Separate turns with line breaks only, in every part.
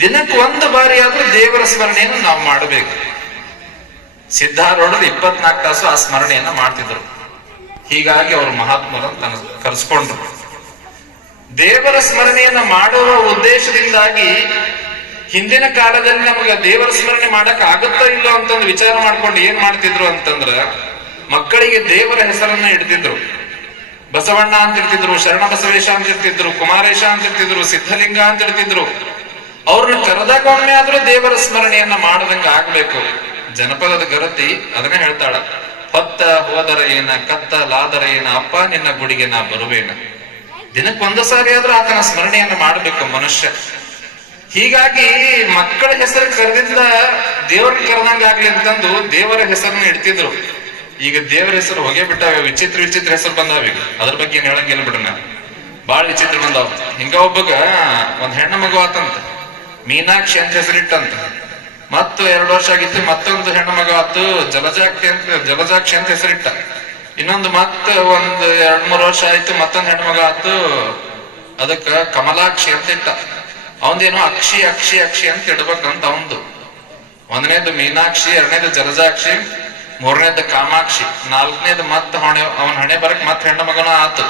ದಿನಕ್ಕೆ ಒಂದು ಬಾರಿ ಆದ್ರೂ ದೇವರ ಸ್ಮರಣೆಯನ್ನು ನಾವು ಮಾಡಬೇಕು. ಸಿದ್ಧಾರೂಢರು ಇಪ್ಪತ್ನಾಲ್ಕು ತಾಸು ಆ ಸ್ಮರಣೆಯನ್ನ ಮಾಡ್ತಿದ್ರು. ಹೀಗಾಗಿ ಅವರು ಮಹಾತ್ಮರನ್ನು ತನ್ನ ಕರೆಸ್ಕೊಂಡ್ರು. ದೇವರ ಸ್ಮರಣೆಯನ್ನ ಮಾಡುವ ಉದ್ದೇಶದಿಂದಾಗಿ ಹಿಂದಿನ ಕಾಲದಲ್ಲಿ ನಮಗೆ ದೇವರ ಸ್ಮರಣೆ ಮಾಡಕ್ ಆಗುತ್ತೋ ಇಲ್ಲೋ ಅಂತಂದು ವಿಚಾರ ಮಾಡ್ಕೊಂಡು ಏನ್ ಮಾಡ್ತಿದ್ರು ಅಂತಂದ್ರ ಮಕ್ಕಳಿಗೆ ದೇವರ ಹೆಸರನ್ನ ಇಡ್ತಿದ್ರು. ಬಸವಣ್ಣ ಅಂತ ಇರ್ತಿದ್ರು ಶರಣ ಬಸವೇಶ ಅಂತ ಇರ್ತಿದ್ರು ಕುಮಾರೇಶ ಅಂತ ಇರ್ತಿದ್ರು ಸಿದ್ಧಲಿಂಗ ಅಂತ ಇರ್ತಿದ್ರು ಅವ್ರನ್ನ ಕರೆದಾಗ ಒಮ್ಮೆ ಆದ್ರೂ ದೇವರ ಸ್ಮರಣೆಯನ್ನ ಮಾಡದಂಗ ಆಗ್ಬೇಕು. ಜನಪದದ ಗರತಿ ಅದನ್ನ ಹೇಳ್ತಾಳ. ಹೊತ್ತ ಹೋದರ ಏನ, ಕತ್ತ ಲಾದರ ಏನ, ಅಪ್ಪ ನಿನ್ನ ಗುಡಿಗೆ ನಾ ಬರುವೇನ. ದಿನಕ್ಕೆ ಒಂದ ಸಾರಿ ಆದ್ರೂ ಆತನ ಸ್ಮರಣೆಯನ್ನ ಮಾಡಬೇಕು ಮನುಷ್ಯ. ಹೀಗಾಗಿ ಮಕ್ಕಳ ಹೆಸರು ಕರೆದಿಂದ ದೇವರ ಕರೆದಂಗ ಆಗ್ಲಿ ಅಂತಂದು ದೇವರ ಹೆಸರನ್ನ ಇಡ್ತಿದ್ರು. ಈಗ ದೇವರ ಹೆಸರು ಹೊಗೆ ಬಿಟ್ಟಾವ, ವಿಚಿತ್ರ ವಿಚಿತ್ರ ಹೆಸರು ಬಂದಾವ ಈಗ. ಅದ್ರ ಬಗ್ಗೆ ಏನ್ ಹೇಳಂಗಿಲ್ಲ ನಾ ಬಾಳ ವಿಚಿತ್ರ ಬಂದಾವ. ಹಿಂಗ ಒಬ್ಬಗ, ಒಂದ್ ಹೆಣ್ಣು ಮಗು ಆತಂತ. ಮೀನಾಕ್ಷಿ ಅಂತ. ಹೆಸರಿಟ್ಟಂತ ಮತ್ತು ಎರಡು ವರ್ಷ ಆಗಿತ್ತು, ಮತ್ತೊಂದು ಹೆಣ್ಣು ಮಗ ಆತು, ಜಲಜಾಕ್ಷಿ ಅಂತ ಜಲಜಾಕ್ಷಿ ಅಂತ ಹೆಸರಿಟ್ಟ. ಇನ್ನೊಂದು ಮತ್ತ ಒಂದ್ ಎರಡ್ ಮೂರು ವರ್ಷ ಆಯ್ತು, ಮತ್ತೊಂದ್ ಮಗ ಆತು, ಅದಕ್ಕ ಕಮಲಾಕ್ಷಿ ಅಂತ ಇಟ್ಟ. ಅವಂದೇನೋ ಅಕ್ಷಿ ಅಕ್ಷಿ ಅಕ್ಷಿ ಅಂತ ಇಡ್ಬೇಕಂತ ಅವಂದು. ಒಂದನೇದು ಮೀನಾಕ್ಷಿ, ಎರಡನೇದು ಜಲಜಾಕ್ಷಿ, ಮೂರನೇದು ಕಾಮಾಕ್ಷಿ, ನಾಲ್ಕನೇದು ಮತ್ತ ಹೊಣೆ, ಅವನ ಹಣೆ ಬರಕ್ ಮತ್ತ ಹೆಣ್ಣು ಮಗನ ಆತು.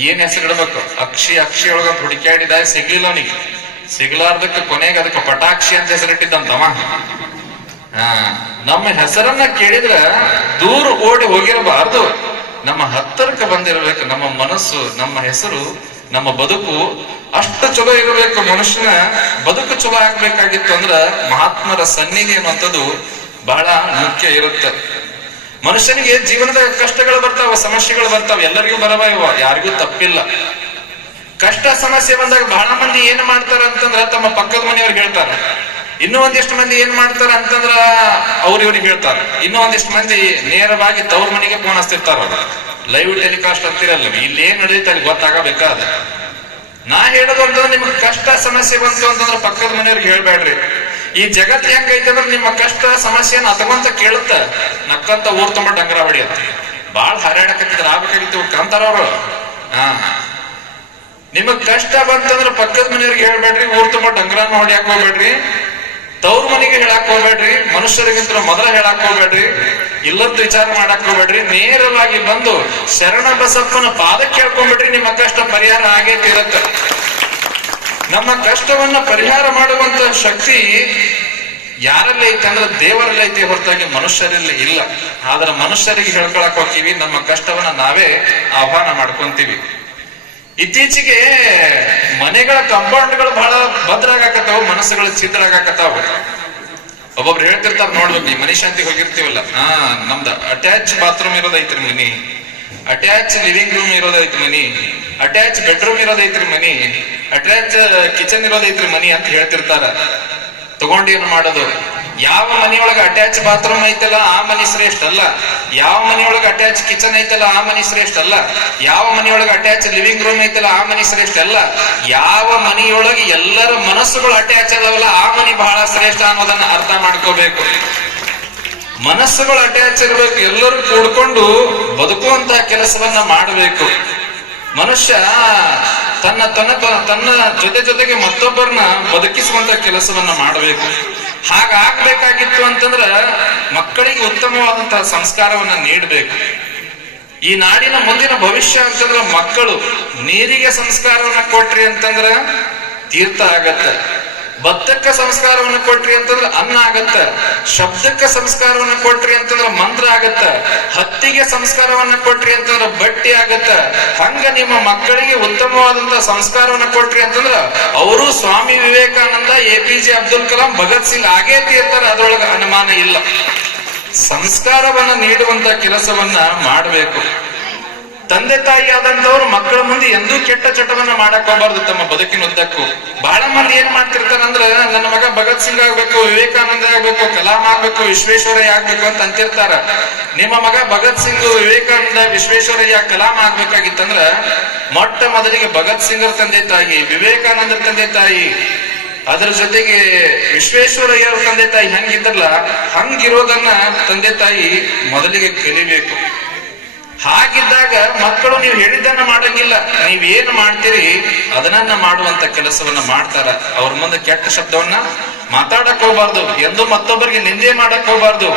ಏನ್ ಹೆಸರು ಇಡ್ಬೇಕು? ಅಕ್ಷಿ ಅಕ್ಷಿ ಒಳಗ ಹುಡುಕ್ಯಾಡಿದ ಸಿಗ್ಲಿಲ್ಲ ಅವನಿಗೆ. ಸಿಗ್ಲಾರ್ದಕ್ಕೆ ಕೊನೆಗೆ ಅದಕ್ಕೆ ಪಟಾಕ್ಷಿ ಅಂತ ಹೆಸರಿಟ್ಟಿದ್ದಂತವ ಹಾ ನಮ್ಮ ಹೆಸರನ್ನ ಕೇಳಿದ್ರ ದೂರ ಓಡಿ ಹೋಗಿರಬಾರ್ದು. ನಮ್ಮ ಹತ್ತರಕ್ಕೆ ಬಂದಿರಬೇಕು, ನಮ್ಮ ಮನಸ್ಸು, ನಮ್ಮ ಹೆಸರು, ನಮ್ಮ ಬದುಕು. ಅಷ್ಟು ಚಲೋ ಇರಬೇಕು ಮನುಷ್ಯನ. ಬದುಕು ಚಲೋ ಆಗ್ಬೇಕಾಗಿತ್ತು ಅಂದ್ರ ಮಹಾತ್ಮರ ಸನ್ನಿಧಿ ಅನ್ನುವಂಥದ್ದು ಬಹಳ ಮುಖ್ಯ ಇರುತ್ತೆ. ಮನುಷ್ಯನಿಗೆ ಜೀವನದ ಕಷ್ಟಗಳು ಬರ್ತಾವ, ಸಮಸ್ಯೆಗಳು ಬರ್ತಾವ, ಎಲ್ಲರಿಗೂ ಬರವ ಇವ ಯಾರಿಗೂ ತಪ್ಪಿಲ್ಲ. ಕಷ್ಟ ಸಮಸ್ಯೆ ಬಂದಾಗ ಬಹಳ ಮಂದಿ ಏನ್ ಮಾಡ್ತಾರ ಅಂತಂದ್ರ ತಮ್ಮ ಪಕ್ಕದ ಮನೆಯವ್ರಿಗೆ ಹೇಳ್ತಾರ. ಇನ್ನೂ ಒಂದಿಷ್ಟು ಮಂದಿ ಏನ್ ಮಾಡ್ತಾರ ಅಂತಂದ್ರ ಅವ್ರ ಇವ್ರಿಗೆ ಹೇಳ್ತಾರ. ಇನ್ನೂ ಒಂದಿಷ್ಟು ಮಂದಿ ನೇರವಾಗಿ ತವ್ರ ಮನೆಗೆ ಫೋನ್ ಹಚ್ತಿರ್ತಾರ ಲೈವ್ ಟೆಲಿಕಾಸ್ಟ್ ಅಂತಿರಲ್ಲ ಇಲ್ಲಿ ಏನ್ ನಡೆಯುತ್ತೆ ಅಲ್ಲಿ ಗೊತ್ತಾಗಬೇಕಾದ ನಾ ಹೇಳೋದು ಅಂತಂದ್ರೆ ನಿಮ್ಗೆ ಕಷ್ಟ ಸಮಸ್ಯೆ ಬಂತು ಅಂತಂದ್ರೆ ಪಕ್ಕದ ಮನೆಯವ್ರಿಗೆ ಹೇಳ್ಬೇಡ್ರಿ. ಈ ಜಗತ್ ಹೆಂಗೈತೆ ಅಂದ್ರೆ ನಿಮ್ಮ ಕಷ್ಟ ಸಮಸ್ಯೆನ ಅತಗೊಂತ ಕೇಳುತ್ತ. ನಕ್ಕಂತ ಊರ್ ತುಂಬ ಡಂಗರ ಹೊಡಿಯತ್ತೆ ಬಾಳ್ ಹರ್ಯಾಡಕತ್ತಿದ್ರ ಆಗ್ಬೇಕಾಗಿತ್ತು ಕಂತಾರ ಅವ್ರು. ಹಾ. ನಿಮಗ್ ಕಷ್ಟ ಬಂತಂದ್ರ ಪಕ್ಕದ ಮನೆಯವ್ರಿಗೆ ಹೇಳ್ಬೇಡ್ರಿ, ಊರ್ ತುಂಬ ಡಂಗರನ ಹೊಡಿಯಾಕ್ ಹೋಗ್ಬೇಡ್ರಿ ತವ್ರ ಮನೆಗೆ ಹೇಳಾಕ್ ಹೋಗ್ಬೇಡ್ರಿ, ಮನುಷ್ಯರಿಗಿಂತ ಮೊದಲ ಹೇಳಾಕ್ ಹೋಗ್ಬೇಡ್ರಿ, ಇಲ್ಲದ ವಿಚಾರ ಮಾಡಾಕ್ ಹೋಗ್ಬೇಡ್ರಿ, ನೇರವಾಗಿ ಬಂದು ಶರಣ ಬಸಪ್ಪನ ಪಾದಕ್ಕೆ ಕೇಳ್ಕೊಂಡ್ಬಿಡ್ರಿ ನಿಮ್ಮ ಕಷ್ಟ ಪರಿಹಾರ ಆಗೇ ತೀರತ್ತ. ನಮ್ಮ ಕಷ್ಟವನ್ನ ಪರಿಹಾರ ಮಾಡುವಂತ ಶಕ್ತಿ ಯಾರಲ್ಲಿ ಐತೆ ಅಂದ್ರೆ ದೇವರಲ್ಲಿ ಐತೆ ಹೊರತಾಗಿ ಮನುಷ್ಯರಲ್ಲಿ ಇಲ್ಲ. ಆದ್ರೆ ಮನುಷ್ಯರಿಗೆ ಹೇಳ್ಕೊಳಕ್ ಹೋಗ್ತೀವಿ, ನಮ್ಮ ಕಷ್ಟವನ್ನ ನಾವೇ ಆಹ್ವಾನ ಮಾಡ್ಕೊಂತೀವಿ. ಇತ್ತೀಚೆಗೆ ಮನೆಗಳ ಕಂಪೌಂಡ್ಗಳು ಬಹಳ ಭದ್ರ ಆಗಾಕತ್ತಾವ ಮನಸ್ಸುಗಳು ಚಿತ್ರ ಆಗಾಕತ್ತಾವ ಒಬ್ಬೊಬ್ರು ಹೇಳ್ತಿರ್ತಾರ ನೋಡ್ಬೇಕು ನೀವು ಮನಿ ಶಾಂತಿ ಹೋಗಿರ್ತೀವಲ್ಲ. ಹಾ, ನಮ್ದ ಅಟ್ಯಾಚ್ ಬಾತ್ರೂಮ್ ಇರೋದೈತ್ರಿ ಮನಿ. ಅಟ್ಯಾಚ್ ಲಿವಿಂಗ್ ರೂಮ್ ಇರೋದೈತಿ ಮನಿ. ಅಟ್ಯಾಚ್ ಬೆಡ್ರೂಮ್ ಇರೋದೈತ್ರಿ ಮನಿ. ಅಟ್ಯಾಚ್ ಕಿಚನ್ ಇರೋದೈತ್ರಿ ಮನಿ ಅಂತ ಹೇಳ್ತಿರ್ತಾರ. ತಗೊಂಡೇನು ಮಾಡೋದು? ಯಾವ ಮನೆಯೊಳಗೆ ಅಟ್ಯಾಚ್ ಬಾತ್ರೂಮ್ ಐತಲ್ಲ, ಆ ಮನೆ ಶ್ರೇಷ್ಠ ಅಲ್ಲ. ಯಾವ ಮನೆಯೊಳಗೆ ಅಟ್ಯಾಚ್ ಕಿಚನ್ ಐತಲ್ಲ, ಆ ಮನೆ ಶ್ರೇಷ್ಠ ಅಲ್ಲ. ಯಾವ ಮನೆಯೊಳಗೆ ಅಟ್ಯಾಚ್ ಲಿವಿಂಗ್ ರೂಮ್ ಐತಲ್ಲ, ಆ ಮನೆ ಶ್ರೇಷ್ಠ ಅಲ್ಲ. ಯಾವ ಮನೆಯೊಳಗೆ ಎಲ್ಲರ ಮನಸ್ಸುಗಳು ಅಟ್ಯಾಚ್ ಅದಾವಲ್ಲ, ಆ ಮನಿ ಬಹಳ ಶ್ರೇಷ್ಠ ಅನ್ನೋದನ್ನ ಅರ್ಥ ಮಾಡ್ಕೋಬೇಕು. ಮನಸ್ಸುಗಳು ಅಟ್ಯಾಚ್ ಇರಬೇಕು, ಎಲ್ಲರೂ ಕೂಡ್ಕೊಂಡು ಬದುಕುವಂತ ಕೆಲಸವನ್ನ ಮಾಡಬೇಕು. ಮನುಷ್ಯ ತನ್ನ ತನ್ನ ತನ್ನ ಜೊತೆ ಜೊತೆಗೆ ಮತ್ತೊಬ್ಬರನ್ನ ಬದುಕಿಸುವಂತ ಕೆಲಸವನ್ನ ಮಾಡಬೇಕು. ಹಾಗಾಗ್ಬೇಕಾಗಿತ್ತು ಅಂತಂದ್ರ ಮಕ್ಕಳಿಗೆ ಉತ್ತಮವಾದಂತಹ ಸಂಸ್ಕಾರವನ್ನ ನೀಡಬೇಕು. ಈ ನಾಡಿನ ಮುಂದಿನ ಭವಿಷ್ಯ ಅಂತಂದ್ರ ಮಕ್ಕಳು ನೀರಿಗೆ ಸಂಸ್ಕಾರವನ್ನ ಕೊಟ್ರಿ ಅಂತಂದ್ರ ತೀರ್ಥ ಆಗತ್ತ. ಭತ್ತಕ್ಕ ಸಂಸ್ಕಾರವನ್ನು ಕೊಟ್ರಿ ಅಂತಂದ್ರೆ ಅನ್ನ ಆಗತ್ತ, ಶಬ್ದಕ್ಕ ಸಂಸ್ಕಾರವನ್ನು ಕೊಟ್ರಿ ಅಂತಂದ್ರೆ ಮಂತ್ರ ಆಗತ್ತ, ಹತ್ತಿಗೆ ಸಂಸ್ಕಾರವನ್ನು ಕೊಟ್ರಿ ಅಂತಂದ್ರೆ ಬಟ್ಟಿ ಆಗತ್ತ. ಹಂಗ ನಿಮ್ಮ ಮಕ್ಕಳಿಗೆ ಉತ್ತಮವಾದಂತ ಸಂಸ್ಕಾರವನ್ನು ಕೊಟ್ರಿ ಅಂತಂದ್ರ ಅವರು Swami Vivekananda, A P J Abdul Kalam, Bhagat Singh ಆಗೇ ತೀರ್ತಾರೆ. ಅದ್ರೊಳಗ ಅನುಮಾನ ಇಲ್ಲ. ಸಂಸ್ಕಾರವನ್ನ ನೀಡುವಂತ ಕೆಲಸವನ್ನ ಮಾಡಬೇಕು. ತಂದೆ ತಾಯಿ ಆದಂತವ್ರು ಮಕ್ಕಳ ಮುಂದೆ ಎಂದೂ ಕೆಟ್ಟ ಚಟವನ್ನ ಮಾಡಕ್ ಹೋಗ್ಬಾರ್ದು ತಮ್ಮ ಬದುಕಿನ ಉದ್ದಕ್ಕೂ. ಬಹಳ ಮಂದಿ ಏನ್ ಮಾಡ್ತಿರ್ತಾರಂದ್ರೆ, ನನ್ನ ಮಗ ಭಗತ್ ಸಿಂಗ್ ಆಗ್ಬೇಕು, ವಿವೇಕಾನಂದ ಆಗ್ಬೇಕು, ಕಲಾಂ ಆಗ್ಬೇಕು, ವಿಶ್ವೇಶ್ವರಯ್ಯ ಆಗ್ಬೇಕು ಅಂತ ಅಂತಿರ್ತಾರ. ನಿಮ್ಮ ಮಗ ಭಗತ್ ಸಿಂಗ್, ವಿವೇಕಾನಂದ, ವಿಶ್ವೇಶ್ವರಯ್ಯ, ಕಲಾಂ ಆಗ್ಬೇಕಾಗಿತ್ತಂದ್ರ, ಮೊಟ್ಟ ಮೊದಲಿಗೆ ಭಗತ್ ಸಿಂಗರ ತಂದೆ ತಾಯಿ, ವಿವೇಕಾನಂದರ ತಂದೆ ತಾಯಿ, ಅದರ ಜೊತೆಗೆ ವಿಶ್ವೇಶ್ವರಯ್ಯ ತಂದೆ ತಾಯಿ ಹೆಂಗಿದ್ರಲ್ಲ, ಹಂಗಿರೋದನ್ನ ತಂದೆ ತಾಯಿ ಮೊದಲಿಗೆ ಕಲಿಬೇಕು. ಹಾಗಿದ್ದಾಗ ಮಕ್ಕಳು ನೀವು ಹೇಳಿದ್ದನ್ನ ಮಾಡಂಗಿಲ್ಲ ನೀವೇನು ಮಾಡ್ತೀರಿ? ಅದನ್ನ ಮಾಡುವಂತ ಕೆಲಸವನ್ನ ಮಾಡ್ತಾರ. ಅವ್ರ ಮುಂದೆ ಕೆಟ್ಟ ಶಬ್ದವನ್ನ ಮಾತಾಡಕ್ ಹೋಗ್ಬಾರ್ದು. ಎಂದು ಮತ್ತೊಬ್ಬರಿಗೆ ನಿಂದೆ ಮಾಡಕ್ ಹೋಗ್ಬಾರ್ದು.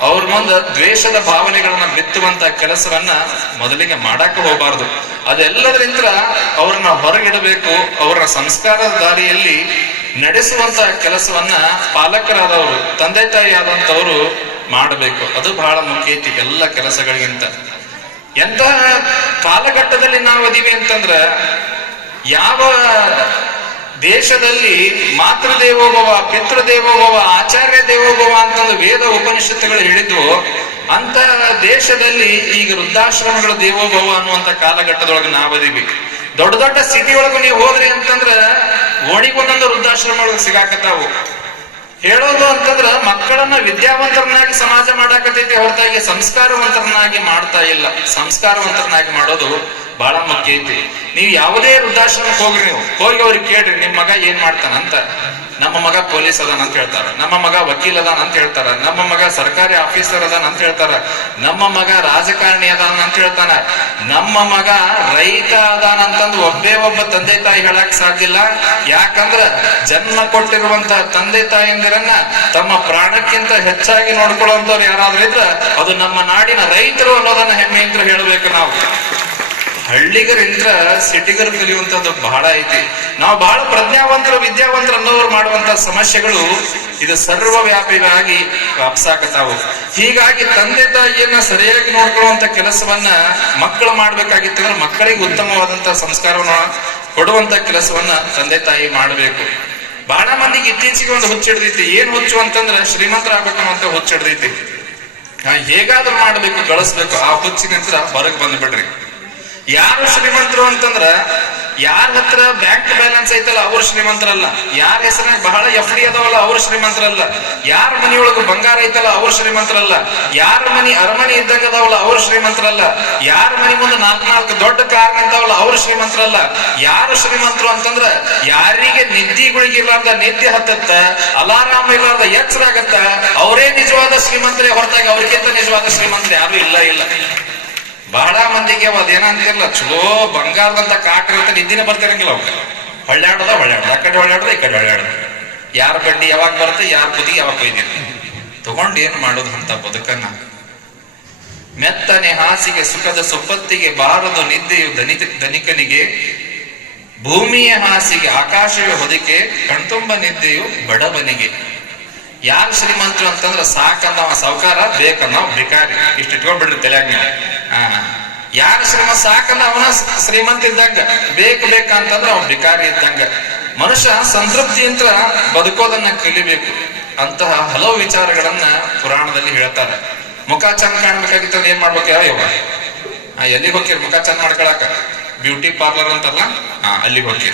ಅವ್ರ ಮುಂದೆ ದ್ವೇಷದ ಭಾವನೆಗಳನ್ನ ಬಿತ್ತುವಂತ ಕೆಲಸವನ್ನ ಮೊದಲಿಗೆ ಮಾಡಕ್ ಹೋಗ್ಬಾರ್ದು. ಅದೆಲ್ಲದರಿಂದ ಅವ್ರನ್ನ ಹೊರಗಿಡಬೇಕು. ಅವರ ಸಂಸ್ಕಾರದ ದಾರಿಯಲ್ಲಿ ನಡೆಸುವಂತ ಕೆಲಸವನ್ನ ಪಾಲಕರಾದವರು, ತಂದೆ ತಾಯಿ ಆದಂತವರು ಮಾಡಬೇಕು. ಅದು ಬಹಳ ಮುಖ್ಯ ಐತಿ ಎಲ್ಲ ಕೆಲಸಗಳಿಗಿಂತ. ಎಂತ ಕಾಲಘಟ್ಟದಲ್ಲಿ ನಾವು ಅದೀವಿ ಅಂತಂದ್ರ, ಯಾವ ದೇಶದಲ್ಲಿ ಮಾತೃ ದೇವೋಭವ ಪಿತೃ ದೇವೋಭವ ಆಚಾರ್ಯ ದೇವೋಭವ ಅಂತಂದು ವೇದ ಉಪನಿಷತ್ತುಗಳು ಹೇಳಿದ್ವು ಅಂತ ದೇಶದಲ್ಲಿ ಈಗ ವೃದ್ಧಾಶ್ರಮಗಳ ದೇವೋಭವ ಅನ್ನುವಂತ ಕಾಲಘಟ್ಟದೊಳಗೆ ನಾವದೀವಿ ದೊಡ್ಡ ದೊಡ್ಡ ಸಿಟಿ ಒಳಗೆ ನೀವು ಹೋದ್ರಿ ಅಂತಂದ್ರ, ಓಣಿಗೊಂದೊಂದು ವೃದ್ಧಾಶ್ರಮಗಳಿಗೆ ಸಿಗಾಕತ್ತಾವು. ಹೇಳೋದು ಅಂತಂದ್ರ ಮಕ್ಕಳನ್ನ ವಿದ್ಯಾವಂತರನ್ನಾಗಿ ಸಮಾಜ ಮಾಡಾಕತೈತಿ ಹೊರತಾಗಿ ಸಂಸ್ಕಾರವಂತರನ್ನಾಗಿ ಮಾಡ್ತಾ ಇಲ್ಲ. ಸಂಸ್ಕಾರವಂತರನ್ನಾಗಿ ಮಾಡೋದು ಬಹಳ ಮುಖ್ಯ ಐತಿ. ನೀವು ಯಾವುದೇ ವೃದ್ಧಾಶ್ರಮಕ್ಕೆ ಹೋಗ್ರಿ ನೀವು. ಹೋಗಿ ಅವ್ರಿಗೆ ಕೇಳ್ರಿ, ನಿಮ್ ಮಗ ಏನ್ ಮಾಡ್ತಾನ ಅಂತ ನಮ್ಮ ಮಗ ಪೊಲೀಸ್ ಅದಾನ ಅಂತ ಹೇಳ್ತಾರ. ನಮ್ಮ ಮಗ ವಕೀಲ್ ಅದಾನ ಅಂತ ಹೇಳ್ತಾರ. ನಮ್ಮ ಮಗ ಸರ್ಕಾರಿ ಆಫೀಸರ್ ಅದಾನ ಅಂತ ಹೇಳ್ತಾರ. ನಮ್ಮ ಮಗ ರಾಜಕಾರಣಿ ಅದಾನ ಅಂತ ಹೇಳ್ತಾನ. ನಮ್ಮ ಮಗ ರೈತ ಅದಾನ ಅಂತಂದು ಒಬ್ಬೇ ಒಬ್ಬ ತಂದೆ ತಾಯಿ ಹೇಳಕ್ ಸಾಧ್ಯ ಇಲ್ಲ ಯಾಕಂದ್ರ ಜನ್ಮ ಕೊಟ್ಟಿರುವಂತ ತಂದೆ ತಾಯಿಂದಿರನ್ನ ತಮ್ಮ ಪ್ರಾಣಕ್ಕಿಂತ ಹೆಚ್ಚಾಗಿ ನೋಡ್ಕೊಳ್ಳುವಂತವ್ರು ಯಾರಾದ್ರೂ ಇದ್ರ ಅದು ನಮ್ಮ ನಾಡಿನ ರೈತರು ಅನ್ನೋದನ್ನ ಹೆಮ್ಮೆಯಿಂದ ಹೇಳಬೇಕು ನಾವು. ಹಳ್ಳಿಗರಿಂದ ಸಿಟಿಗರು ಕಲಿಯುವಂತದ್ದು ಬಹಳ ಐತಿ. ನಾವು ಬಹಳ ಪ್ರಜ್ಞಾವಂತರು ವಿದ್ಯಾವಂತರು ಅನ್ನೋರು ಮಾಡುವಂತ ಸಮಸ್ಯೆಗಳು ಇದು ಸರ್ವವ್ಯಾಪಿಯಾಗಿ ವ್ಯಾಪ್ಸಾಕತಾವು ಹೀಗಾಗಿ ತಂದೆ ತಾಯಿಯನ್ನ ಸರಿಯಾಗಿ ನೋಡ್ಕೊಳ್ಳುವಂತ ಕೆಲಸವನ್ನ ಮಕ್ಕಳು ಮಾಡ್ಬೇಕಾಗಿತ್ತಂದ್ರೆ ಮಕ್ಕಳಿಗೆ ಉತ್ತಮವಾದಂತ ಸಂಸ್ಕಾರವನ್ನ ಕೊಡುವಂತ ಕೆಲಸವನ್ನ ತಂದೆ ತಾಯಿ ಮಾಡಬೇಕು. ಬಹಳ ಮಂದಿಗೆ ಇತ್ತೀಚೆಗೆ ಒಂದು ಹುಚ್ಚಿಡ್ದೈತಿ ಏನ್ ಹುಚ್ಚು ಅಂತಂದ್ರೆ ಶ್ರೀಮಂತರಾಗಬೇಕನ್ನುವಂತ ಹುಚ್ಚಿಡ್ದೈತಿ ಹಾ, ಹೇಗಾದ್ರೂ ಮಾಡ್ಬೇಕು ಗಳಿಸ್ಬೇಕು. ಆ ಹುಚ್ಚಿನಿಂದ ಹೊರಗೆ ಬಂದ್ಬಿಡ್ರಿ. ಯಾರು ಶ್ರೀಮಂತರು ಅಂತಂದ್ರ ಯಾರ ಹತ್ರ ಬ್ಯಾಂಕ್ ಬ್ಯಾಲೆನ್ಸ್ ಐತಲ್ಲ ಅವ್ರು ಶ್ರೀಮಂತರಲ್ಲ. ಯಾರ ಹೆಸರಿನಾಗ ಬಹಳ ಎಫ್ ಡಿ ಅದಾವಲ್ಲ ಅವ್ರು ಶ್ರೀಮಂತರಲ್ಲ. ಯಾರ ಮನಿಯೊಳಗ ಬಂಗಾರ ಐತಲ್ಲ ಅವ್ರು ಶ್ರೀಮಂತರಲ್ಲ. ಯಾರ ಮನಿ ಅರಮನೆ ಇದ್ದಂಗ ಅದಾವಲ್ಲ ಅವ್ರು ಶ್ರೀಮಂತರಲ್ಲ. ಯಾರ ಮನಿ ಮುಂದೆ ನಾಲ್ಕು ನಾಲ್ಕು ದೊಡ್ಡ ಕಾರ್ ನಿಂತಾವಲ್ಲ ಅವ್ರು ಶ್ರೀಮಂತರಲ್ಲ. ಯಾರು ಶ್ರೀಮಂತರು ಅಂತಂದ್ರ ಯಾರಿಗೆ ನಿದ್ದಿಗಳಿಗೆ ಇರ್ಲಾರ್ದ ನಿದ್ದೆ ಹತ್ತತ್ತ, ಅಲಾರಾಮ್ ಇರ್ಲಾರ್ದ ಎಚ್ಚರ ಆಗತ್ತ ಅವರೇ ನಿಜವಾದ ಶ್ರೀಮಂತರೇ ಹೊರತಾಗಿ ಅವ್ರಿಗಿಂತ ನಿಜವಾದ ಶ್ರೀಮಂತರು ಯಾರು ಇಲ್ಲ ಇಲ್ಲ. ಬಹಳ ಮಂದಿಗೆ ಅದೇನಂತಿರಲ್ಲ ಚಲೋ ಬಂಗಾರದಂತ ಅಂತ ನಿದ್ದಿನೇ ಬರ್ತಿರಂಗಿಲ್ಲ ಅವ್ಕ. ಹೊಳ್ಳಾಡೋದ ಹೊಳ್ಳಾಡೋದು ಆ ಕಡೆ ಹೊಳ್ಳಾಡದ ಈ ಕಡೆ ಹೊಳ್ಳಾಡೋದು ಯಾರ ಗಡ್ಡಿ ಯಾವಾಗ ಬರುತ್ತೆ, ಯಾರ ಬುದಿಗೆ ಯಾವಾಗ ಕೊಯ್ದಿರಿ ತಗೊಂಡು ಏನ್ ಮಾಡೋದು ಅಂತ ಬದುಕನ್ನ. ಮೆತ್ತನೆ ಹಾಸಿಗೆ, ಸುಖದ ಸುಪ್ಪತ್ತಿಗೆ ಬಾರದು ನಿದ್ದೆಯು ಧನಿ ಧನಿಕನಿಗೆ ಭೂಮಿಯ ಹಾಸಿಗೆ, ಆಕಾಶವೇ ಹೊದಿಕೆ, ಕಣ್ತುಂಬ ನಿದ್ದೆಯು ಬಡವನಿಗೆ. ಯಾರು ಶ್ರೀಮಂತರು ಅಂತಂದ್ರೆ ಸಾಕಂದ ಸಾವುಕಾರ ಬೇಕಂದ ಬಿಕಾರಿ ಭಿಕಾರಿ. ಇಷ್ಟು ಇಟ್ಕೊಂಡ್ಬಿಡ್ರಿ ತಲೆಯಾಗ ನೀವು ಯಾರು ಶ್ರೀಮಂತ ಸಾಕಂದ ಅವನ ಶ್ರೀಮಂತ ಇದ್ದಂಗ, ಬೇಕು ಬೇಕಂತಂದ್ರೆ ಅವ ಭಿಕಾರಿ ಇದ್ದಂಗ. ಮನುಷ್ಯ ಸಂತೃಪ್ತಿಯಿಂದ ಬದುಕೋದನ್ನ ಕಲಿಬೇಕು. ಅಂತಹ ಹಲವು ವಿಚಾರಗಳನ್ನ ಪುರಾಣದಲ್ಲಿ ಹೇಳ್ತಾರೆ. ಮುಖ ಚಂದ ಕಾಣ್ಬೇಕಾಗಿತ್ತಂದ್ರೆ ಏನ್ ಮಾಡ್ಬೇಕು ಯಾವ ಆ, ಎಲ್ಲಿಗೆ ಮುಖ ಚಂದ ಮಾಡ್ಕೊಳಕ? ಬ್ಯೂಟಿ ಪಾರ್ಲರ್ ಅಂತಲ್ಲ? ಹಾ ಅಲ್ಲಿಗೆ ಹೋಗಿ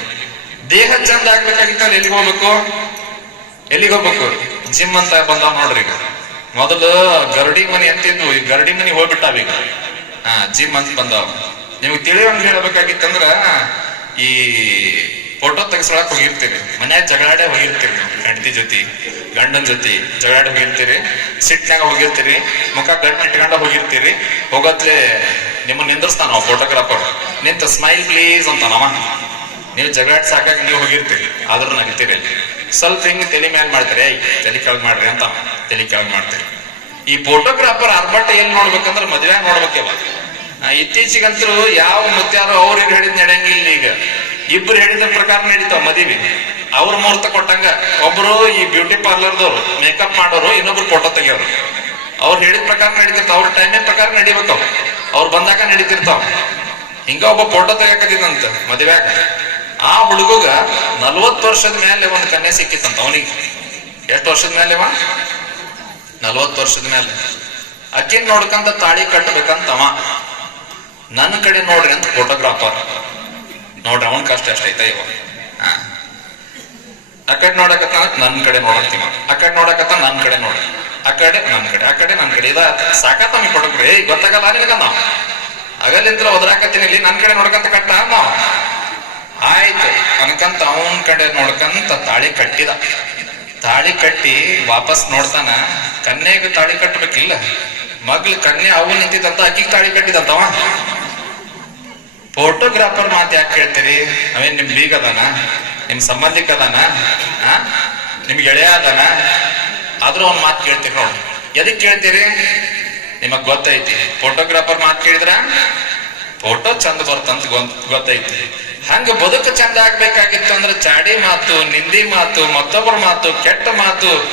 ದೇಹ ಚಂದ ಆಗ್ಬೇಕಾಗಿತ್ತಂದ್ರೆ ಎಲ್ಲಿಗೆ ಹೋಗ್ಬೇಕು? ಎಲ್ಲಿಗೆ ಹೋಗ್ಬೇಕು? ಜಿಮ್ ಅಂತ ಬಂದಾವ್ ನೋಡ್ರಿ ಈಗ. ಮೊದಲು ಗರಡಿ ಮನಿ ಅಂತಿದ್ವು ಈ ಗರಡಿ ಮನಿ ಹೋಗ್ಬಿಟ್ಟಾವ ಈಗ. ಹಾ, ಜಿಮ್ ಅಂತ ಬಂದಾವ. ನಿಮ್ಗೆ ತಿಳಿಯೋಂಗ್ ಹೇಳ್ಬೇಕಾಗಿತ್ತಂದ್ರ, ಈ ಫೋಟೋ ತೆಗಿಸ್ಕೊಳಕ್ ಹೋಗಿರ್ತೀರಿ. ಮನ್ಯಾಗ ಜಗಳಾಡೆ ಹೋಗಿರ್ತೀರಿ ಹೆಂಡತಿ ಜೊತೆ, ಗಂಡನ ಜೊತೆ ಜಗಳಾಡೆ ಹೋಗಿರ್ತೀರಿ. ಸಿಟ್ನಾಗ ಹೋಗಿರ್ತೀರಿ, ಮುಖ ಗಂಟು ಇಟ್ಕೊಂಡ ಹೋಗಿರ್ತೀರಿ. ಹೋಗತ್ಲೆ ನಿಮ್ಮನ್ನ ನಿಂದ್ರಸ್ತಾನ ಫೋಟೋಗ್ರಾಫರ್ ನಿಂತ ಸ್ಮೈಲ್ ಪ್ಲೀಸ್ ಅಂತಾನವ. ನೀವು ಜಗಳ ಸಾಕಾಗಿ ನೀವು ಹೋಗಿರ್ತೀರಿ. ಆದ್ರೂ ನಗಿತೀರಿ ಸ್ವಲ್ಪ ಹಿಂಗ್ ತಲೆ ಮ್ಯಾಲ್ ಮಾಡ್ತಾರೆ? ತಲೆ ಕೆಳಗ್ ಮಾಡ್ರಿ ಅಂತ ತಲೆ ಕೆಳಗ್ ಮಾಡ್ತೀರಿ. ಈ ಫೋಟೋಗ್ರಾಫರ್ ಅರ್ಬಟ ಏನ್ ನೋಡ್ಬೇಕಂದ್ರ ಮದ್ವೆ ನೋಡ್ಬೇಕವ. ಇತ್ತೀಚೆಗಂತೂ ಯಾವ ಮುತ್ಯಾರು ಅವ್ರು ಇವ್ರು ಹೇಳಿದ್ ನಡೆಯಂಗಿಲ್ಲ ಈಗ. ಇಬ್ರು ಹೇಳಿದ ಪ್ರಕಾರ ನಡೀತಾವ ಮದುವೆ. ಅವ್ರ ಮುಹೂರ್ತ ಕೊಟ್ಟಂಗ ಒಬ್ರು ಈ ಬ್ಯೂಟಿ ಪಾರ್ಲರ್ದವ್ರು, ಮೇಕಪ್ ಮಾಡೋರು ಇನ್ನೊಬ್ರು ಫೋಟೋ ತೆಗಿಯೋರು. ಅವ್ರು ಹೇಳಿದ ಪ್ರಕಾರ ನಡೀತಿರ್ತಾವ. ಅವ್ರ ಟೈಮಿನ ಪ್ರಕಾರ ನಡಿಬೇಕವ್. ಅವ್ರು ಬಂದಾಗ ನಡೀತಿರ್ತಾವ. ಹಿಂಗ ಒಬ್ಬ ಫೋಟೋ ತೆಗಿಯಕತ್ತಿದಂತ ಮದ್ವ್ಯಾಗ. ಆ ಹುಡುಗಗ ನಲ್ವತ್ತು ವರ್ಷದ ಮೇಲೆ ಒಂದು ಕನ್ಯೆ ಸಿಕ್ಕಿತ್ತಂತ ಅವನಿಗೆ. ಎಷ್ಟು ವರ್ಷದ ಮೇಲೆ ಅವ? ನಲ್ವತ್ತು ವರ್ಷದ ಮೇಲೆ ಅಕ್ಕಿನ ನೋಡ್ಕಂತ ತಾಳಿ ಕಟ್ಟಬೇಕಂತ ಅವ. ನನ್ನ ಕಡೆ ನೋಡ್ರಿ ಅಂತ ಫೋಟೋಗ್ರಾಫರ್ ನೋಡ್ರಿ ಅವನ್ ಕಷ್ಟ ಎಷ್ಟೈತ ಇವ. ಹಾ. ಆ ನೋಡಕತ್ತ ನನ್ ಕಡೆ ನೋಡಂತೀವ ಆ ಕಡೆ ನೋಡಕತ್ತ ನನ್ನ ಕಡೆ ನೋಡ ಆ ಕಡೆ ನನ್ ಕಡೆ, ಆ ಕಡೆ ನನ್ ಕಡೆ. ಇದ ಸಾಕತ್ತ ನಮಗೆ ಕೊಡಕ್ರಿ ಗೊತ್ತಾಗಲ್ಲ ನಿನಗ ನಾವು ಅಗಲಿಂತ್ರ ಒದರಾಕತ್ತೀನಿ ಇಲ್ಲಿ, ನನ್ನ ಕಡೆ ನೋಡ್ಕಂತ ಕಟ್ಟ ನಾವ್ ಆಯ್ತು. ಅನ್ಕಂತ ಅವನ ಕಡೆ ನೋಡ್ಕಂತ ತಾಳಿ ಕಟ್ಟಿದ. ತಾಳಿ ಕಟ್ಟಿ ವಾಪಸ್ ನೋಡ್ತಾನ, ಕನ್ಯೆಗೆ ತಾಳಿ ಕಟ್ಟಬೇಕಿಲ್ಲ ಮಗ್ಳು ಕನ್ಯೆ ಅವು ನಿಂತಿದ್ದಂತ ಅಕ್ಕಿಗೆ ತಾಳಿ ಕಟ್ಟಿದಂತವ ಫೋಟೋಗ್ರಾಫರ್ ಮಾತು ಯಾಕೆ ಕೇಳ್ತೀರಿ ಅವೇನ್ ನಿಮ್ ಬೀಗ ಅದಾನ? ನಿಮ್ ಸಂಬಂಧಿಕ ಅದಾನ? ಆ? ನಿಮ್ ಗೆಳೆಯ ಅದಾನ? ಆದ್ರೂ ಅವ್ನ ಮಾತು ಕೇಳ್ತೀರಿ ನೋಡಿ. ಎದಕ್ ಕೇಳ್ತೀರಿ? ನಿಮಗ್ ಗೊತ್ತೈತಿ. ಫೋಟೋಗ್ರಾಫರ್ ಮಾತು ಕೇಳಿದ್ರ? ಫೋಟೋ ಚಂದ ಬರ್ತಂತ ಗೊತ್- ಗೊತ್ತೈತಿ ಹಂಗ ಬದುಕು ಚಂದ ಆಗ್ಬೇಕಾಗಿತ್ತು ಅಂದ್ರೆ ಚಾಡಿ ಮಾತು, ನಿಂದಿ ಮಾತು, ಮತ್ತೊಬ್ಬರ ಮಾತು, ಕೆಟ್ಟ ಮಾತು,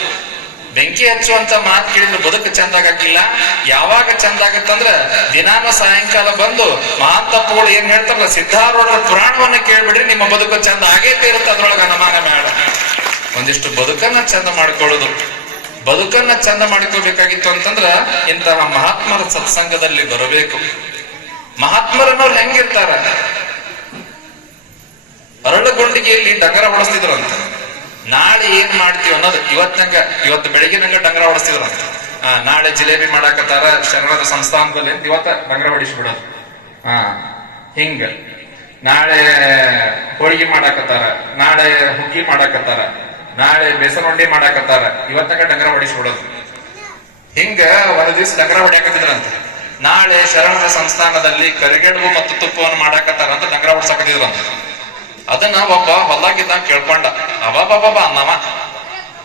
ಬೆಂಕಿ ಹಚ್ಚುವಂತ ಮಾತು ಕೇಳಿದ್ರೆ ಬದುಕು ಚಂದ ಆಗಕ್ಕಿಲ್ಲ. ಯಾವಾಗ ಚಂದ ಆಗತ್ತಂದ್ರ ದಿನಾನ ಸಾಯಂಕಾಲ ಬಂದು ಮಹಾನ್ ತಪ್ಪುಗಳು ಏನ್ ಹೇಳ್ತಾರಲ್ಲ, ಸಿದ್ಧಾರೂಢರ ಪುರಾಣವನ್ನ ಕೇಳ್ಬಿಡ್ರಿ, ನಿಮ್ಮ ಬದುಕು ಚಂದ ಆಗೈತೆ ಇರುತ್ತೆ ಅದ್ರೊಳಗೆ ಅನುಮಾನ ಬೇಡ ಒಂದಿಷ್ಟು ಬದುಕನ್ನ ಚಂದ ಮಾಡ್ಕೊಳ್ಳೋದು. ಬದುಕನ್ನ ಚಂದ ಮಾಡ್ಕೋಬೇಕಾಗಿತ್ತು ಅಂತಂದ್ರ ಇಂತಹ ಮಹಾತ್ಮರ ಸತ್ಸಂಗದಲ್ಲಿ ಬರಬೇಕು. ಮಹಾತ್ಮರನ್ನವ್ರು ಹೆಂಗಿರ್ತಾರ? ಅರಳುಗೊಂಡಿಗೆಯಲ್ಲಿ ಡಂಗರ ಅಂತ ನಾಳೆ ಏನ್ ಮಾಡ್ತೀವಿ ಅನ್ನೋದು ಇವತ್ತಂಗ ಇವತ್ತು ಬೆಳಿಗ್ಗೆ ನಂಗ ಡಂಗರ ಹೊಡೆಸ್ತಿದ್ರಂತ. ಆ, ನಾಳೆ ಜಿಲೇಬಿ ಮಾಡಾಕತ್ತಾರ ಶರಣದ ಸಂಸ್ಥಾನದಲ್ಲಿ ಇವತ್ತ ಡಂಗರ ಹೊಡಿಸ್ಬಿಡೋದು. ಹಾ ಹಿಂಗ. ನಾಳೆ ಹೋಳಿಗೆ ಮಾಡಾಕತ್ತಾರ, ನಾಳೆ ಹುಗ್ಗಿ ಮಾಡಾಕತ್ತಾರ, ನಾಳೆ ಬೇಸನ್ ಉಂಡಿ ಮಾಡಾಕತ್ತಾರ, ಇವತ್ತಂಗ ಡಂಗರ ಹೊಡಿಸ್ಬಿಡೋದು. ಹಿಂಗ ಒಂದು ದಿವಸ ಡಂಗರ ಹೊಡ್ಯಾಕತ್ತಿದ್ರಂತ. ನಾಳೆ ಶರಣರ ಸಂಸ್ಥಾನದಲ್ಲಿ ಕರಿಗಡುಬು ಮತ್ತು ತುಪ್ಪವನ್ನು ಮಾಡಾಕತ್ತಾರ ಅಂತ ಡಂಗರ ಹೊಡ್ಸಾಕತ್ತಿದ್ರಂತ ಅದನ್ನ ಒಬ್ಬ ಹೊಲ್ದಾಗಿದ್ದ ಕೇಳ್ಕೊಂಡ ಅವಾಬಾಬಾ ಅನ್ನವ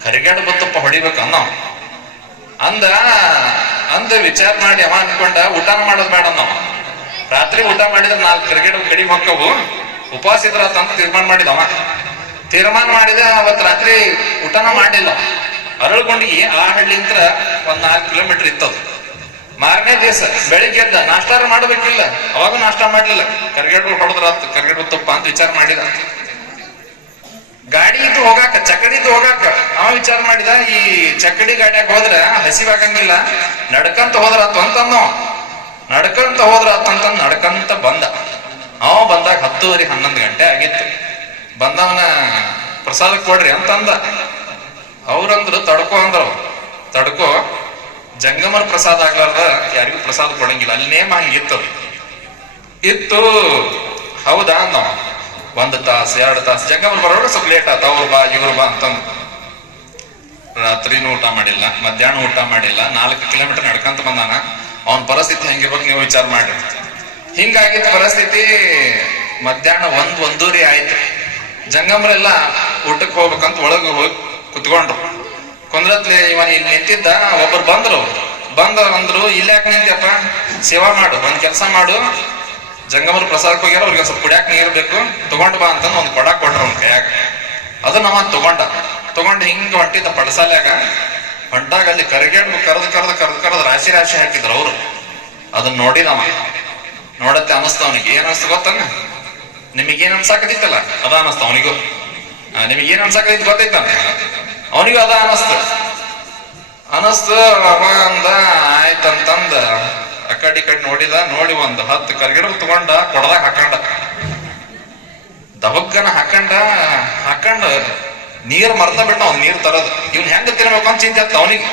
ಕರಿಗಡುಬು, ತುಪ್ಪ ಹೊಡಿಬೇಕು ಅನ್ನೋ? ಅಂದ ಅಂದ ವಿಚಾರ ಮಾಡಿ ಅವ ಅನ್ಕೊಂಡ ಊಟ ಮಾಡೋದು ಬೇಡ ನಾವು ರಾತ್ರಿ ಊಟ ಮಾಡಿದ್ರೆ ನಾಲ್ಕು ಕ್ರಿಕೆಟ್ ಕಡಿಮೆ ಹೊಕ್ಕವು. ಉಪವಾಸ ಇದ್ರ ಅಂತ ತೀರ್ಮಾನ ಮಾಡಿದವ ತೀರ್ಮಾನ ಮಾಡಿದ, ಅವತ್ ರಾತ್ರಿ ಊಟನ ಮಾಡಿಲ್ಲ ಅರಳ್ಗೊಂಡಿಗೆ ಆ ಹಳ್ಳಿಂತ್ರ ಒಂದ್ ನಾಲ್ಕು ಕಿಲೋಮೀಟರ್ ಇತ್ತದು. ಮಾರನೇ ದಿವಸ ಬೆಳಿಗ್ಗೆ ಎದ್ದ ನಾಷ್ಟಾರ ಮಾಡಬೇಕಿಲ್ಲ. ಅವಾಗ ನಾಷ್ಟ ಮಾಡ್ಲಿಲ್ಲ. ಕರ್ಗಡ್ಬು ಹೊಡೆದ್ರ ಕರ್ಗಡ್ಬು ತಪ್ಪ ಅಂತ ವಿಚಾರ ಮಾಡಿದ. ಗಾಡಿ ಇದ್ದು ಹೋಗಾಕ ಚಕಡಿ ಇದ್ದು ಹೋಗಾಕ, ಅವ ವಿಚಾರ ಮಾಡಿದ, ಈ ಚಕಡಿ ಗಾಡಿಯಾಗ ಹೋದ್ರ ಹಸಿವಾಗಂಗಿಲ್ಲ, ನಡ್ಕಂತ ಹೋದ್ರ ಅಂತಂದ ನಡ್ಕಂತ ಹೋದ್ರ ಅಂತ ನಡ್ಕಂತ ಬಂದ. ಅವ ಬಂದಾಗ ಹತ್ತುವರೆ, ಹನ್ನೊಂದು ಗಂಟೆ ಆಗಿತ್ತು. ಬಂದವನ ಪ್ರಸಾದ ಕೊಡ್ರಿ ಅಂತಂದ. ಅವ್ರಂದ್ರು ತಡ್ಕೋ ಅಂದ್ರ. ತಡ್ಕೋ ಜಂಗಮರ ಪ್ರಸಾದ ಆಗ್ಲಾರ್ದ ಯಾರಿಗೂ ಪ್ರಸಾದ ಕೊಡಂಗಿಲ್ಲ. ಅಲ್ಲಿ ನೇಮ ಹಂಗಿತ್ತು ಇತ್ತು. ಇತ್ತು. ಹೌದಾ ಅಂದ ಒಂದ್ ತಾಸ್, ಎರಡು ತಾಸ್. ಜಂಗಮರ್ ಬರೋರು ಸ್ವಲ್ಪ ಲೇಟ್ ಆತ. ಅವ್ರು ಬಾ, ಇವ್ರು ಬಾ ಅಂತಂದು. ರಾತ್ರಿನೂ ಊಟ ಮಾಡಿಲ್ಲ, ಮಧ್ಯಾಹ್ನ ಊಟ ಮಾಡಿಲ್ಲ. ನಾಲ್ಕು ಕಿಲೋಮೀಟರ್ ನಡ್ಕಂತ ಬಂದಾನ. ಅವನ ಪರಿಸ್ಥಿತಿ ಹೆಂಗಿರ್ಬೇಕು ನೀವು ವಿಚಾರ ಮಾಡ್ರಿ. ಹಿಂಗಾಗಿದ್ದ ಪರಿಸ್ಥಿತಿ ಮಧ್ಯಾಹ್ನ ಒಂದ್ ಒಂದೂರಿ ಆಯ್ತು. ಜಂಗಮರೆಲ್ಲ ಊಟಕ್ಕೆ ಹೋಗ್ಬೇಕಂತ ಒಳಗೆ ಹೋಗಿ ಕುತ್ಕೊಂಡ್ರು. ಕುಂದ್ರತ್ಲಿ ಇವ ಇಲ್ಲಿ ನಿಂತಿದ್ದ ಒಬ್ರು ಬಂದ್ರು. ಬಂದ ಅಂದ್ರು ನಿಂತ್ಯಪ್ಪ? ಸೇವಾ ಮಾಡು, ಒಂದ್ ಕೆಲಸ ಮಾಡು. ಜಂಗಮರು ಪ್ರಸಾದಕ್ಕೆ ಹೋಗ್ಯಾರ, ಅವ್ರಿಗೆ ಸ್ವಲ್ಪ ಕುಡಿಯಾಕ ನೀರು ಬೇಕು. ತಗೊಂಡ್ ಬಾ ಅಂತ ಒಂದು ಕೊಡ ಕೊಟ್ರು ಅವ್ನ ಕೈಯಾಗ. ಅದನ್ನ ಅವ ತಗೊಂಡ. ತಗೊಂಡು ಹಿಂಗ ಹೊಂಟಿದ್ದ ಪಡಸಾಲ್ಯಾಗ. ಹೊಂಟಾಗ ಅಲ್ಲಿ ಕರಿಗೇಡ್ ಕರೆದು ಕರೆದು ಕರೆದು ಕರೆದು ರಾಶಿ ರಾಶಿ ಹಾಕಿದ್ರು ಅವ್ರು. ಅದನ್ನ ನೋಡಿದವ ನೋಡತ್ತೆ ಅನಸ್ತ ಅವನಿಗೆ. ಏನ್ ಅನಿಸ್ತು ಗೊತ್ತ ನಿಮಗೇನ್ ಅನ್ಸಾಕತಿತ್ತಲ್ಲ ಅದ ಅನಸ್ತ ಅವನಿಗೂ. ನಿಮಗೇನ್ ಅನ್ಸಾಕತಿತ್ತು ಗೊತ್ತೈತಾನ? ಅವನಿಗೂ ಅದ ಅನಸ್ತು. ಅನಸ್ತು ಅವ ಅಂದ ಆಯ್ತಂತಂದ ಆ ಕಡೆ ನೋಡಿದ, ನೋಡಿ ಒಂದ್ ಹತ್ತು ಕರ್ಗಿಡ ತಗೊಂಡ, ಕೊಡದಾಗ ಹಾಕಂಡ. ದಬಕ್ಕನ ಹಾಕಂಡ ಹಾಕಂಡ. ನೀರ್ ಮರ್ತ ಬಿಟ್ಟ ಅವ್ನ್ ನೀರ್ ತರೋದು. ಇವ್ನ್ ಹೆಂಗ ತಿನ್ಬೇಕು ಅಂತ ಚಿಂತೆ ಹತ್ತ ಅವನಿಗೆ.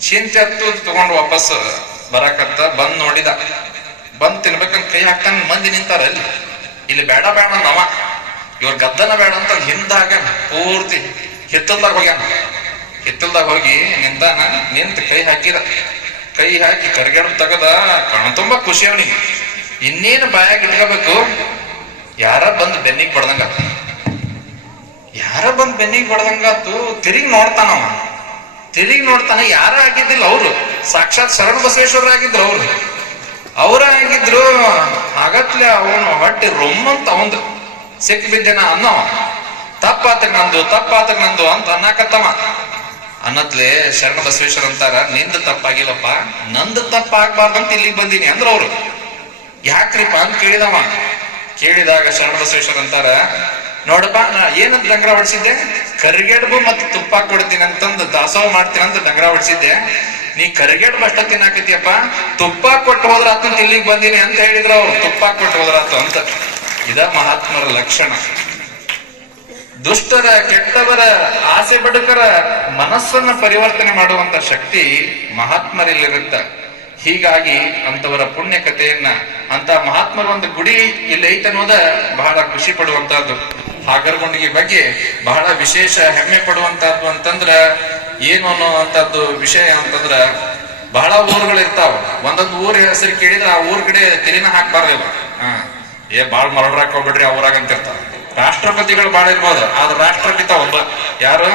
ಚಿಂತೆ ಹತ್ತು ತಗೊಂಡು ವಾಪಸ್ ಬರಾಕತ್ತ, ಬಂದ್ ನೋಡಿದ. ಬಂದ್ ತಿನ್ಬೇಕಂತ ಕೈ ಹಾಕ್ತಾನ, ಮಂದಿ ನಿಂತಾರ ಅಲ್ಲಿ. ಇಲ್ಲಿ ಬೇಡ ಬೇಡ ನವ ಇವ್ರ ಗದ್ದನ ಬೇಡ ಅಂತ ಹಿಂದಾಗ ಪೂರ್ತಿ. ಹಿತ್ತಲ್ದಾಗ ಹೋಗ್ಯಾನ. ಹಿತ್ತಲ್ದಾಗ ಹೋಗಿ ನಿಂತಾನ ನಿಂತ ಕೈ ಹಾಕಿದ. ಕೈ ಹಾಕಿ ಕರ್ಗ್ಯಾಡ ತಗದ, ಕಣ ತುಂಬಾ ಖುಷಿ ಅವನಿಗೆ. ಇನ್ನೇನು ಬಾಯಾಗ ಇಟ್ಕೋಬೇಕು? ಯಾರ ಬಂದು ಬೆನ್ನಿಗೆ ಬಡ್ದಂಗ ಯಾರ ಬಂದು ಬೆನ್ನಿಗೆ ಬಡ್ದಂಗಾತು ತಿರುಗಿ ನೋಡ್ತಾನವ ತಿರುಗಿ ನೋಡ್ತಾನೆ, ಯಾರ ಆಗಿದ್ದಿಲ್ಲ ಅವ್ರು. ಸಾಕ್ಷಾತ್ ಶರಣ ಬಸವೇಶ್ವರ ಆಗಿದ್ರು ಅವ್ರು. ಅವರ ಆಗಿದ್ರು, ಆಗತ್ಲೆ ಅವನು ಹೊಟ್ಟೆ ರೊಮ್ಮಂತ ಅವಂದು. ಸಿಕ್ ಬಿದ್ದೇನ ಅನ್ನವ ತಪ್ಪಾತ ನಂದು ತಪ್ಪಾತ ನಂದು ಅಂತ ಅನ್ನಕತ್ತವ. ಅನ್ನತ್ಲೆ ಶರಣ ಬಸವೇಶ್ವರ ಅಂತಾರ, ನಿಂದ ತಪ್ಪಾಗಿಲ್ಲಪ್ಪ, ನಂದು ಅಂತ ಇಲ್ಲಿಗೆ ಬಂದೀನಿ ಅಂದ್ರ ಅವ್ರು. ಯಾಕ್ರಿಪ್ಪ ಅಂತ ಕೇಳಿದವ. ಕೇಳಿದಾಗ ಶರಣ ಬಸವೇಶ್ವರ ಅಂತಾರ, ನೋಡಪ್ಪ, ನಾ ಏನಂತ ಡಂಗ್ರ ಹೊಡ್ಸಿದ್ದೆ? ಕರಿಗೆಡ್ಬು ಮತ್ತೆ ತುಪ್ಪ ಕೊಡ್ತೀನಿ ಅಂತಂದು ದಾಸೋಹ ಮಾಡ್ತೀನಿ ಅಂತ ಡಂಗ್ರ ಹೊಡ್ಸಿದ್ದೆ. ನೀ ಕರಿಗೆಡ್ ಅಷ್ಟ ತಿನ್ನಾಕತಿಯಪ್ಪ ತುಪ್ಪ ಕೊಟ್ಟು ಹೋದ್ರಾತು ಇಲ್ಲಿಗೆ ಬಂದೀನಿ ಅಂತ ಹೇಳಿದ್ರು ಅವ್ರು. ತುಪ್ಪ ಕೊಟ್ಟು ಹೋದ್ರಾತು ಅಂತ. ಇದ ಮಹಾತ್ಮರ ಲಕ್ಷಣ. ದುಷ್ಟರ, ಕೆಟ್ಟವರ, ಆಸೆ ಬಡುಕರ ಮನಸ್ಸನ್ನ ಪರಿವರ್ತನೆ ಮಾಡುವಂತ ಶಕ್ತಿ ಮಹಾತ್ಮರಲ್ಲಿರುತ್ತ. ಹೀಗಾಗಿ ಅಂತವರ ಪುಣ್ಯ ಕಥೆಯನ್ನ ಅಂತ ಮಹಾತ್ಮರ ಒಂದು ಗುಡಿ ಇಲ್ಲಿ ಅನ್ನೋದ ಬಹಳ ಖುಷಿ ಪಡುವಂತಹದ್ದು ಹಾಗರಗುಂಡಿಗೆ ಬಗ್ಗೆ ಬಹಳ ವಿಶೇಷ ಹೆಮ್ಮೆ ಪಡುವಂತಹದ್ದು ಅಂತಂದ್ರ, ಏನು ಅನ್ನುವಂಥದ್ದು ವಿಷಯ ಅಂತಂದ್ರ, ಬಹಳ ಊರುಗಳು ಇರ್ತಾವ. ಒಂದೊಂದು ಊರ ಹೆಸರು ಕೇಳಿದ್ರೆ ಆ ಊರ್ ಕಡೆ ತೆಲಿನ ಹಾಕ್ಬಾರ್ದಿಲ್ಲ. ಹ, ಏ ಬಾಳ್ ಮರಡ್ರಾಕ್ ಹೋಗ್ಬಿಡ್ರಿ ಆ ಊರಾಗ ಅಂತಿರ್ತಾವ ರಾಷ್ಟ್ರಪತಿಗಳು ಬಾಳ ಇರ್ಬೋದು ಆದ್ರೆ ರಾಷ್ಟ್ರಪಿತ ಒಬ್ಬ. ಯಾರು?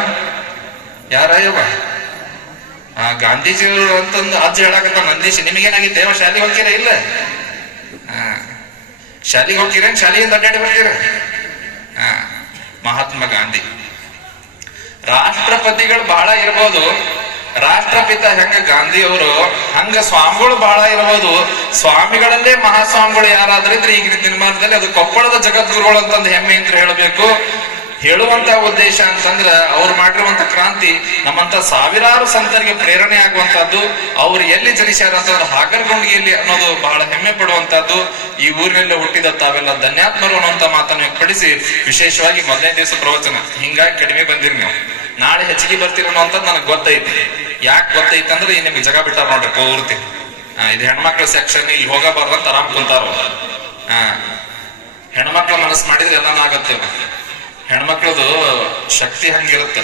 ಯಾರ ಇವ ಆ ಗಾಂಧೀಜಿ ಅಂತಂದು ಅಜ್ಜ ಹೇಳಕತ್ತ ನಂದೀಶ್ ನಿಮಗೇನಾಗಿತ್ತು ಯಾವ ಶಾಲೆಗೆ ಹೋಗ್ತೀರ ಇಲ್ಲ? ಶಾಲೆಗೆ ಹೋಗ್ತೀರೇನು ಶಾಲೆಯಿಂದ ಅಡ್ಡಾಡಿ ಬರ್ತೀರ? ಮಹಾತ್ಮ ಗಾಂಧಿ. ರಾಷ್ಟ್ರಪತಿಗಳು ಬಹಳ ಇರ್ಬೋದು ರಾಷ್ಟ್ರಪಿತ ಹೆಂಗ ಗಾಂಧಿ ಅವರು, ಹಂಗ ಸ್ವಾಮಿಗಳು ಬಹಳ ಇರಬಹುದು ಸ್ವಾಮಿಗಳಲ್ಲೇ ಮಹಾಸ್ವಾಮಿಗಳು ಯಾರಾದ್ರಿದ್ರೆ ಈಗಿನ ದಿನಮಾನದಲ್ಲಿ ಅದು ಕೊಪ್ಪಳದ ಜಗದ್ಗುರುಗಳು ಅಂತಂದು ಹೆಮ್ಮೆ ಅಂತ ಹೇಳಬೇಕು. ಹೇಳುವಂತ ಉದ್ದೇಶ ಅಂತಂದ್ರ ಅವ್ರು ಮಾಡಿರುವಂತ ಕ್ರಾಂತಿ ನಮ್ಮಂತ ಸಾವಿರಾರು ಸಂತರಿಗೆ ಪ್ರೇರಣೆ ಆಗುವಂತದ್ದು ಅವ್ರು ಎಲ್ಲಿ ಜನಿಸ್ಯಾರ ಅಂತಂದ್ರೆ ಹಾಗರ್ಗುಂಡಿಯಲ್ಲಿ ಅನ್ನೋದು ಬಹಳ ಹೆಮ್ಮೆ ಪಡುವಂತದ್ದು ಈ ಊರಿನಲ್ಲಿ ಹುಟ್ಟಿದ ತಾವೆಲ್ಲ ಧನ್ಯಾತ್ಮರು ಅನ್ನುವಂತ ಮಾತನ್ನು ಕಡಿಸಿ ವಿಶೇಷವಾಗಿ ಮೊದಲನೇ ದಿವಸ ಪ್ರವಚನ. ಹಿಂಗಾಗಿ ಕಡಿಮೆ ಬಂದಿರಿ ನೀವು. ನಾಳೆ ಹೆಚ್ಚಿಗೆ ಬರ್ತೀರ ಅನ್ನೋಂಥದ್ದು ನನಗೆ ಗೊತ್ತೈತಿ. ಯಾಕೆ ಗೊತ್ತೈತೆ ಅಂದ್ರೆ ನಿಮ್ಗೆ ಜಗ ಬಿಟ್ಟಾರ ನೋಡ್ರಿ ಪೂರ್ತಿ. ಇದು ಹೆಣ್ಮಕ್ಳ ಸೆಕ್ಷನ್ ಇಲ್ಲಿ ಹೋಗಬಾರ್ದಂತ ಆರಾಮ್ ಕುಂತಾರ ಹಾ ಹೆಣ್ಮಕ್ಳ ಮನಸ್ಸು ಮಾಡಿದ್ರೆ ಎಲ್ಲಾನು ಆಗತ್ತೆ. ಹೆಣ್ಮಕ್ಳದು ಶಕ್ತಿ ಹಂಗಿರುತ್ತೆ.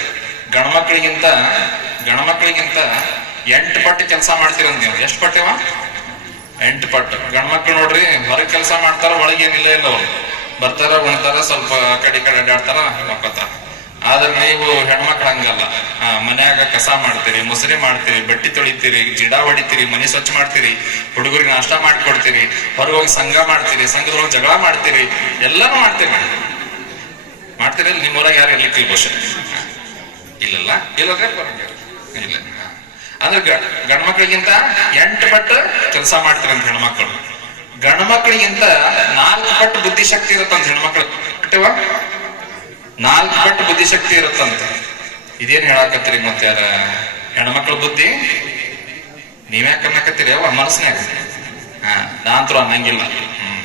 ಗಣಮಕ್ಳಿಗಿಂತ ಗಣಮಕ್ಳಿಗಿಂತ ಎಂಟು ಪಟ್ಟು ಕೆಲಸ ಮಾಡ್ತೀರಂತ ನೀವು. ಎಷ್ಟು ಪಟ್ಟೆವ ಎಂಟು ಪಟ್ಟು. ಗಂಡ್ಮಕ್ಳು ನೋಡ್ರಿ, ಹೊರಗೆ ಕೆಲಸ ಮಾಡ್ತಾರ ಒಳಗೆ ಏನಿಲ್ಲ ಇಲ್ಲ ಅವ್ರು ಬರ್ತಾರ, ಉಣ್ತಾರ, ಸ್ವಲ್ಪ ಕಡೆ ಕಡೆ ಅಡ್ಡಾಡ್ತಾರ ಆದ್ರೆ ನೀವು ಹೆಣ್ಮಕ್ಳ ಹಂಗಲ್ಲ. ಮನ್ಯಾಗ ಕಸ ಮಾಡ್ತೀರಿ, ಮುಸರಿ ಮಾಡ್ತೀರಿ, ಬಟ್ಟಿ ತೊಳಿತೀರಿ, ಗಿಡ ಹೊಡಿತೀರಿ, ಮನೆ ಸ್ವಚ್ಛ ಮಾಡ್ತೀರಿ, ಹುಡುಗರಿಗೆ ನಾಷ್ಟ ಮಾಡ್ಕೊಡ್ತೀರಿ ಹೊರಗೆ ಹೋಗಿ ಸಂಘ ಮಾಡ್ತೀರಿ ಸಂಘದೊಳಗೆ ಜಗಳ ಮಾಡ್ತೀರಿ, ಎಲ್ಲಾನು ಮಾಡ್ತೀರಿ ಮಾಡ್ತೀರಿ ನಿಮ್ಮೂರಾಗ ಯಾರು ಇರ್ಲಿಕ್ಕೆ ಬಹುಶಃ. ಇಲ್ಲಲ್ಲ? ಇಲ್ಲದ್ರೆ. ಇಲ್ಲ. ಅಂದ್ರೆ ಗಂಡ, ಗಂಡ್ಮಕ್ಳಿಗಿಂತ ಎಂಟು ಪಟ್ಟು ಕೆಲಸ ಮಾಡ್ತೀರಿ ಅಂತ ಹೆಣ್ಮಕ್ಳು. ಗಂಡ್ಮಕ್ಳಿಗಿಂತ ನಾಲ್ಕು ಪಟ್ಟು ಬುದ್ಧಿಶಕ್ತಿ ಇರುತ್ತಂತ ಹೆಣ್ಮಕ್ಳು. ನಾಲ್ಕು ಪಟ್ಟು ಬುದ್ಧಿಶಕ್ತಿ ಇರುತ್ತಂತ. ಇದೇನ್ ಹೇಳಾಕತ್ತೀರಿ ಮತ್ತೆ ಅದ ಹೆಣ್ಮಕ್ಳ ಬುದ್ಧಿ? ನೀವ್ಯಾಕೆ ಅನ್ನಕತ್ತೀರಿ ಅವ ಮನಸ್ನ್ಯಾಗ. ಹಾ ನಾಂತರೂ ಅನ್ನಂಗಿಲ್ಲ. ಹ್ಮ್.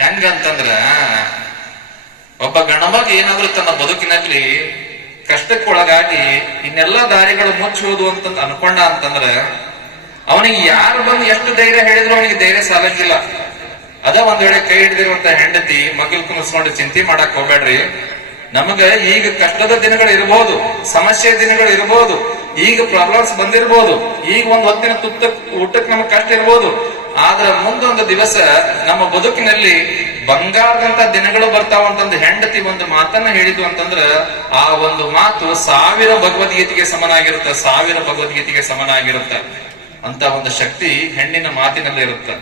ಹೆಂಗಂತಂದ್ರ, ಒಬ್ಬ ಗಣಮಗ ಏನಾದ್ರೂ ತನ್ನ ಬದುಕಿನಲ್ಲಿ ಕಷ್ಟಕ್ಕೊಳಗಾಗಿ ಇನ್ನೆಲ್ಲ ದಾರಿಗಳು ಮುಚ್ಚುವುದು ಅಂತಂದ್ ಅನ್ಕೊಂಡ ಅಂತಂದ್ರ, ಅವನಿಗೆ ಯಾರು ಬಂದು ಎಷ್ಟು ಧೈರ್ಯ ಹೇಳಿದ್ರು ಅವನಿಗೆ ಧೈರ್ಯ ಸಾಲಂಗಿಲ್ಲ ಅದ ಒಂದ್ ವೇಳೆ ಕೈ ಹಿಡಿದಿರುವಂತ ಹೆಂಡತಿ ಮಗಿಲ್ ಕುಮಿಸ್ಕೊಂಡು ಚಿಂತೆ ಮಾಡಕ್ ಹೋಗ್ಬೇಡ್ರಿ. ನಮಗೆ ಈಗ ಕಷ್ಟದ ದಿನಗಳು ಇರಬಹುದು ಸಮಸ್ಯೆ ದಿನಗಳು ಇರಬಹುದು ಈಗ ಪ್ರಾಬ್ಲಮ್ಸ್ ಬಂದಿರಬಹುದು ಈಗ ಒಂದ್ ಹೊತ್ತಿನ ತುತ್ತ, ಊಟಕ್ಕೆ ನಮಗ್ ಕಷ್ಟ ಇರಬಹುದು ಆದ್ರ ಮುಂದೊಂದು ದಿವಸ ನಮ್ಮ ಬದುಕಿನಲ್ಲಿ ಬಂಗಾರದಂತ ದಿನಗಳು ಬರ್ತಾವಂತಂದು ಹೆಂಡತಿ ಒಂದು ಮಾತನ್ನ ಹೇಳಿದ್ವು ಅಂತಂದ್ರ, ಆ ಒಂದು ಮಾತು ಸಾವಿರ ಭಗವದ್ಗೀತೆಗೆ ಸಮನಾಗಿರುತ್ತೆ, ಸಾವಿರ ಭಗವದ್ಗೀತೆಗೆ ಸಮನಾಗಿರುತ್ತೆ ಅಂತ ಒಂದು ಶಕ್ತಿ ಹೆಣ್ಣಿನ ಮಾತಿನಲ್ಲಿ ಇರುತ್ತೆ